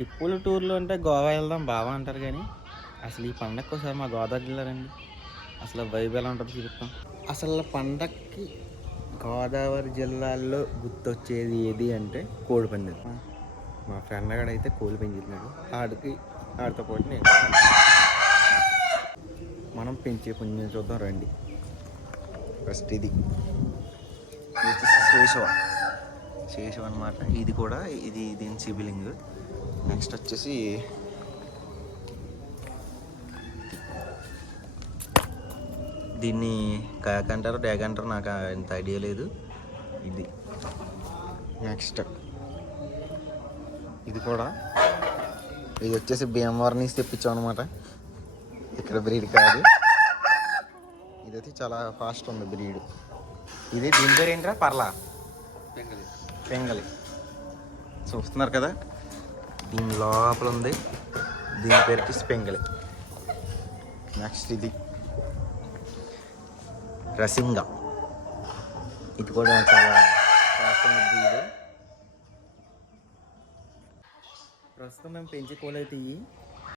ట్రిప్పులు టూర్లు అంటే గోవా వెళ్దాం బావా అంటారు కానీ అసలు ఈ పండగకి ఒకసారి మా గోదావరి జిల్లా రండి. అసలు వైబ్ ఎలా ఉంటుందో చూపిస్తాం. అసలు పండక్కి గోదావరి జిల్లాల్లో గుర్తొచ్చేది ఏది అంటే కోడిపందెం. మా ఫ్రెండ్ అయితే కోడి పెంచుతున్నాడు. ఆడితో పాటు నేను మనం పెంచే పుణ్యం చూద్దాం రండి. ఫస్ట్ ఇది శేషం అనమాట. ఇది కూడా దీని సిబిలింగ్. నెక్స్ట్ వచ్చేసి దీన్ని కాక అంటారు డ్యాగ్ అంటారు, నాకు ఇంత ఐడియా లేదు. ఇది నెక్స్ట్ ఇది కూడా ఇది వచ్చేసి భీమవరం నుంచి తెప్పించాం అనమాట. ఇక్కడ బ్రీడ్ కాదు, ఇదైతే చాలా ఫాస్ట్ ఉంది బ్రీడ్. ఇది దీని పేరు ఏంట్రా? పర్లా పెంగలి చూస్తున్నారు కదా, దీని లోపల ఉంది. దీని పేరు వచ్చేసి పెంగలి. నెక్స్ట్ ఇది రసింగా. ఇది కూడా చాలా ఫాస్ట్ ఉంది బ్రీడ్. ప్రస్తుతం మేము పెంచే కోళ్ళు అయితే ఇవి